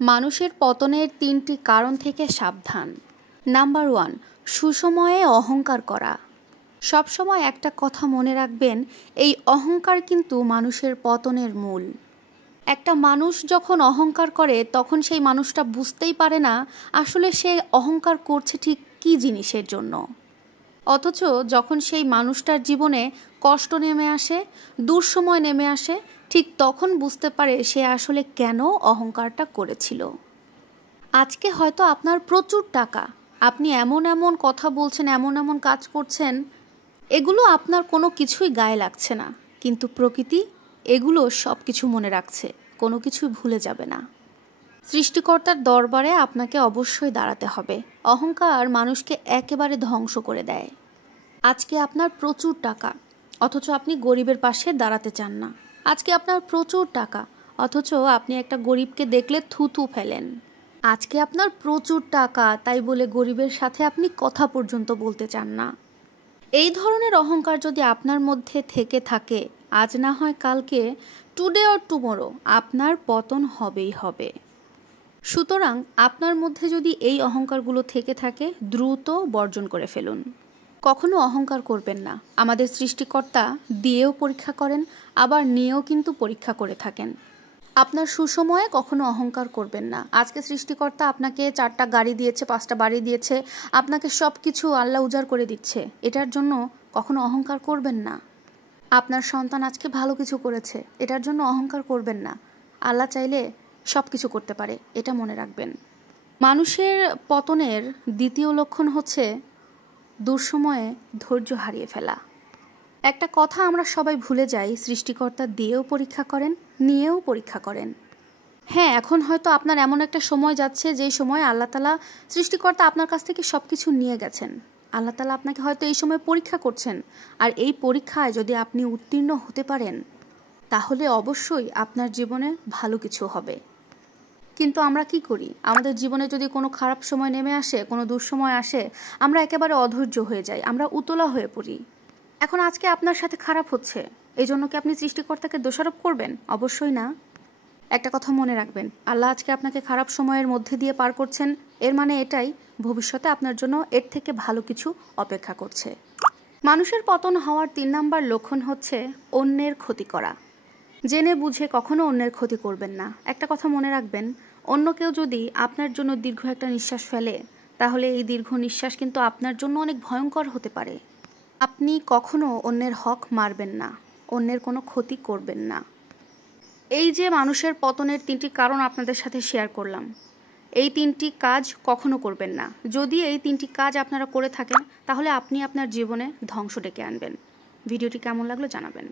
মানুষের পতনের ৩টি কারণ থেকে সাবধান। নাম্বার 1, সুসময়ে অহংকার করা। সবসময় একটা কথা মনে রাখবেন, এই অহংকার কিন্তু মানুষের পতনের মূল। একটা মানুষ যখন অহংকার করে তখন সেই মানুষটা বুঝতেই পারে না আসলে সে অহংকার করছে ঠিক কী জিনিসের জন্য। অথচ যখন সেই মানুষটার জীবনে কষ্ট নেমে আসে, দুঃসময় নেমে আসে, ঠিক তখন বুঝতে পারে সে আসলে কেন অহংকারটা করেছিল। আজকে হয়তো আপনার প্রচুর টাকা, আপনি এমন এমন কথা বলছেন, এমন এমন কাজ করছেন, এগুলো আপনার কোনো কিছুই গায়ে লাগছে না, কিন্তু প্রকৃতি এগুলো সব কিছু মনে রাখছে, কোনো কিছুই ভুলে যাবে না। সৃষ্টিকর্তার দরবারে আপনাকে অবশ্যই দাঁড়াতে হবে। অহংকার মানুষকে একেবারে ধ্বংস করে দেয়। আজকে আপনার প্রচুর টাকা, অথচ আপনি গরিবের পাশে দাঁড়াতে চান না। আজকে আপনার প্রচুর টাকা, অথচ আপনি একটা গরিবকে দেখলে থুতু ফেলেন। আজকে আপনার প্রচুর টাকা, তাই বলে গরিবের সাথে আপনি কথা পর্যন্ত বলতে চান না। এই ধরনের অহংকার যদি আপনার মধ্যে থেকে থাকে, আজ না হয় কালকে, টুডে অর টুমোরো আপনার পতন হবেই হবে। সুতরাং আপনার মধ্যে যদি এই অহংকারগুলো থেকে থাকে, দ্রুত বর্জন করে ফেলুন। কখনো অহংকার করবেন না। আমাদের সৃষ্টিকর্তা দিয়েও পরীক্ষা করেন, আবার নিয়েও কিন্তু পরীক্ষা করে থাকেন। আপনার সুসময়ে কখনো অহংকার করবেন না। আজকে সৃষ্টিকর্তা আপনাকে 4টা গাড়ি দিয়েছে, 5টা বাড়ি দিয়েছে, আপনাকে সব কিছু আল্লাহ উজাড় করে দিচ্ছে, এটার জন্য কখনো অহংকার করবেন না। আপনার সন্তান আজকে ভালো কিছু করেছে, এটার জন্য অহংকার করবেন না। আল্লাহ চাইলে সব কিছু করতে পারে, এটা মনে রাখবেন। মানুষের পতনের দ্বিতীয় লক্ষণ হচ্ছে দুঃসময়ে ধৈর্য হারিয়ে ফেলা। একটা কথা আমরা সবাই ভুলে যাই, সৃষ্টিকর্তা দিয়েও পরীক্ষা করেন, নিয়েও পরীক্ষা করেন। হ্যাঁ, এখন হয়তো আপনার এমন একটা সময় যাচ্ছে যেই সময় আল্লাহ তাআলা সৃষ্টিকর্তা আপনার কাছ থেকে সব কিছু নিয়ে গেছেন। আল্লাহ তাআলা আপনাকে হয়তো এই সময় পরীক্ষা করছেন, আর এই পরীক্ষায় যদি আপনি উত্তীর্ণ হতে পারেন, তাহলে অবশ্যই আপনার জীবনে ভালো কিছু হবে। কিন্তু আমরা কি করি, আমাদের জীবনে যদি কোনো খারাপ সময় নেমে আসে, কোনো দুঃসময় আসে, আমরা একেবারে অধৈর্য হয়ে যাই, আমরা উতলা হয়ে পড়ি। এখন আজকে আপনার সাথে খারাপ হচ্ছে, এই জন্য কি আপনি সৃষ্টিকর্তাকে দোষারোপ করবেন? অবশ্যই না। একটা কথা মনে রাখবেন, আল্লাহ আজকে আপনাকে খারাপ সময়ের মধ্যে দিয়ে পার করছেন, এর মানে এটাই ভবিষ্যতে আপনার জন্য এর থেকে ভালো কিছু অপেক্ষা করছে। মানুষের পতন হওয়ার 3 নাম্বার লক্ষণ হচ্ছে অন্যের ক্ষতি করা। জেনে বুঝে কখনো অন্যের ক্ষতি করবেন না। একটা কথা মনে রাখবেন, অন্য কেউ যদি আপনার জন্য দীর্ঘ একটা নিঃশ্বাস ফেলে, তাহলে এই দীর্ঘ নিঃশ্বাস কিন্তু আপনার জন্য অনেক ভয়ঙ্কর হতে পারে। আপনি কখনো অন্যের হক মারবেন না, অন্যের কোনো ক্ষতি করবেন না। এই যে মানুষের পতনের 3টি কারণ আপনাদের সাথে শেয়ার করলাম, এই 3টি কাজ কখনো করবেন না। যদি এই 3টি কাজ আপনারা করে থাকেন, তাহলে আপনি আপনার জীবনে ধ্বংস ডেকে আনবেন। ভিডিওটি কেমন লাগলো জানাবেন।